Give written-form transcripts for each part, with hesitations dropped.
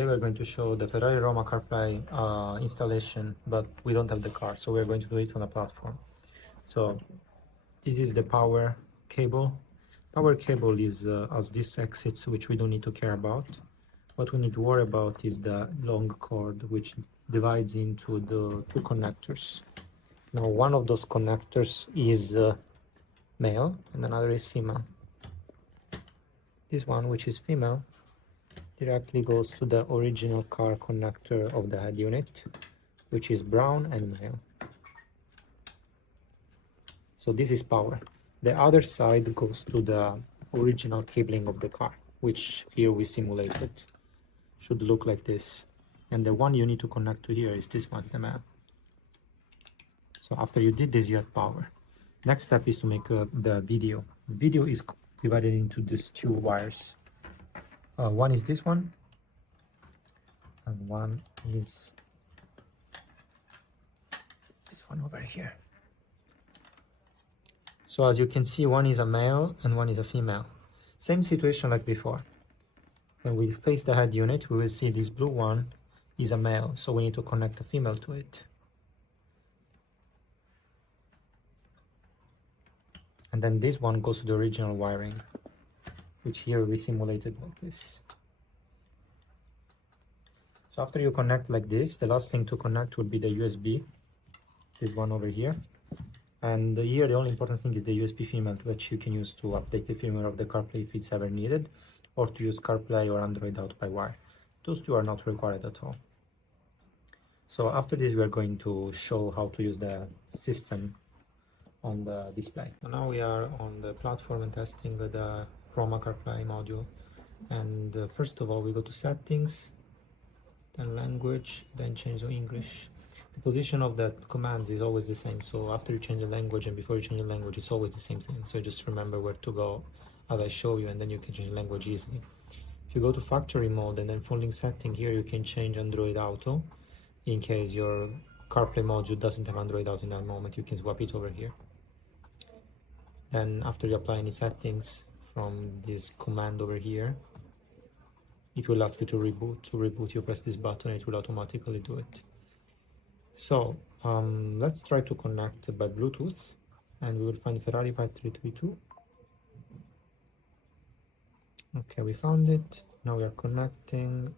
Today we're going to show the Ferrari Roma Carplay installation, but we don't have the car, so we're going to do it on a platform. So this is the power cable. Power cable is as this exits, which we don't need to care about. What we need to worry about is the long cord, which divides into the two connectors. Now one of those connectors is male and another is female. This one, which is female, directly goes to the original car connector of the head unit, which is brown and male. So this is power. The other side goes to the original cabling of the car, which here we simulated. Should look like this. And the one you need to connect to here is this one, the male. So after you did this, you have power. Next step is to make the video. Video is divided into these two wires. One is this one, and one is this one over here. So as you can see, one is a male and one is a female. Same situation like before. When we face the head unit, we will see this blue one is a male, so we need to connect a female to it. And then this one goes to the original wiring, which here we simulated like this. So after you connect like this, the last thing to connect would be the USB, this one over here. And here the only important thing is the USB female, which you can use to update the firmware of the CarPlay if it's ever needed, or to use CarPlay or Android Auto by wire. Those two are not required at all. So after this, we are going to show how to use the system on the display. So now we are on the platform and testing the Roma CarPlay module. And first of all, we go to settings, then language, then change to English. The position of the commands is always the same. So after you change the language and before you change the language, it's always the same thing. So just remember where to go as I show you, and then you can change language easily. If you go to factory mode and then folding setting, here you can change Android Auto. In case your CarPlay module doesn't have Android Auto in that moment, you can swap it over here. Then after you apply any settings from this command over here, it will ask you to reboot. To reboot, you press this button, it will automatically do it. So let's try to connect by Bluetooth, and we will find Ferrari 5332. Okay, we found it. Now we are connecting.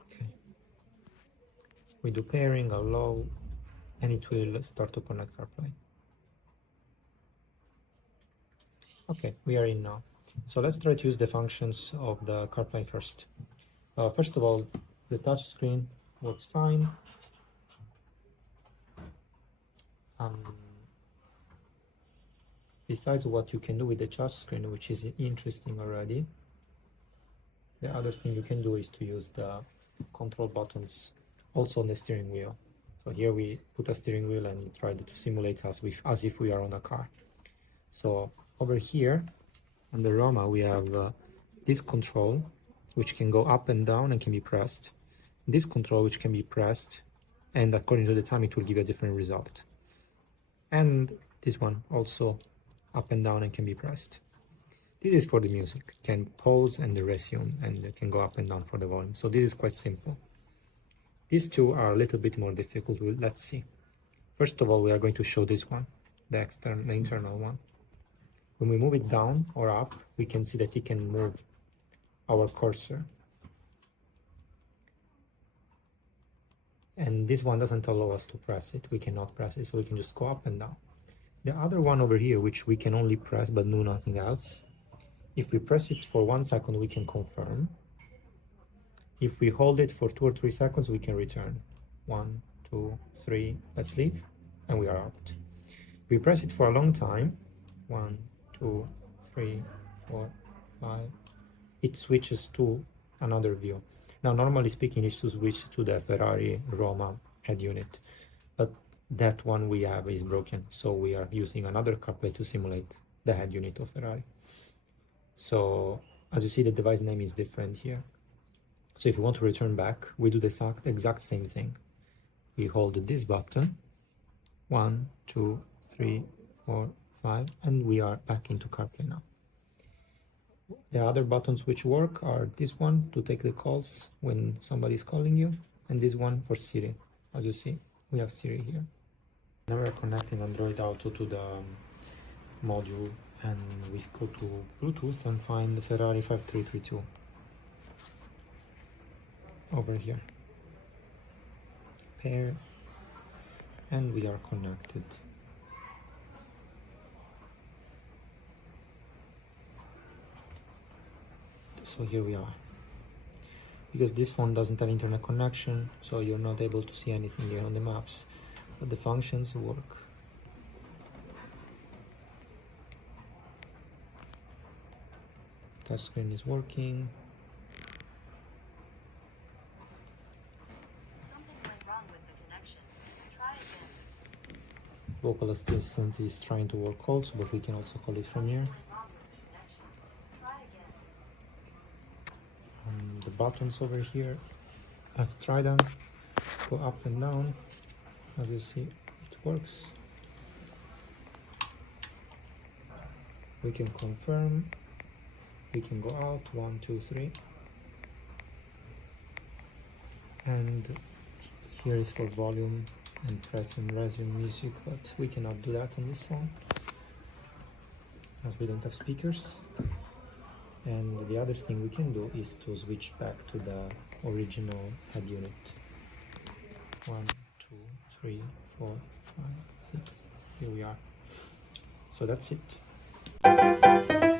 Okay. We do pairing, allow, and it will start to connect CarPlay. Okay, we are in now. So let's try to use the functions of the CarPlay first. First of all, the touch screen works fine. Besides what you can do with the touch screen, which is interesting already, the other thing you can do is to use the control buttons also on the steering wheel. So here we put a steering wheel and try to simulate as if we are on a car. So over here on the Roma, we have this control, which can go up and down and can be pressed. This control, which can be pressed, and according to the time, it will give you a different result. And this one also up and down and can be pressed. This is for the music. You can pause and resume, and you can go up and down for the volume. So this is quite simple. These two are a little bit more difficult. Let's see. First of all, we are going to show this one, the internal one. When we move it down or up, we can see that it can move our cursor. And this one doesn't allow us to press it. We cannot press it, so we can just go up and down. The other one over here, which we can only press but do nothing else, if we press it for 1 second, we can confirm. If we hold it for 2 or 3 seconds, we can return. 1, 2, 3, let's leave, and we are out. If we press it for a long time, 1, 2, 3, 4, 5, it switches to another view. Now, normally speaking, it's to switch to the Ferrari Roma head unit, but that one we have is broken, so we are using another CarPlay to simulate the head unit of Ferrari. So as you see, the device name is different here. So if you want to return back, we do the exact same thing. We hold this button, 1, 2, 3, 4, 5, and we are back into CarPlay now. The other buttons which work are this one to take the calls when somebody is calling you, and this one for Siri. As you see, we have Siri here. Now we are connecting Android Auto to the module, and we go to Bluetooth and find the Ferrari 5332 over here. Pair, and we are connected. So here we are. Because this phone doesn't have internet connection, so you're not able to see anything here on the maps, but the functions work. Touchscreen is working. Something went wrong with the connection. Try again. Vocal assistant is trying to work also, but we can also call it from here. The buttons over here, let's try them. Go up and down. As you see, it works. We can confirm. We can go out, 1, 2, 3. And here is for volume and press and resume music, but we cannot do that on this phone as we don't have speakers. And the other thing we can do is to switch back to the original head unit. 1, 2, 3, 4, 5, 6. Here we are. So that's it.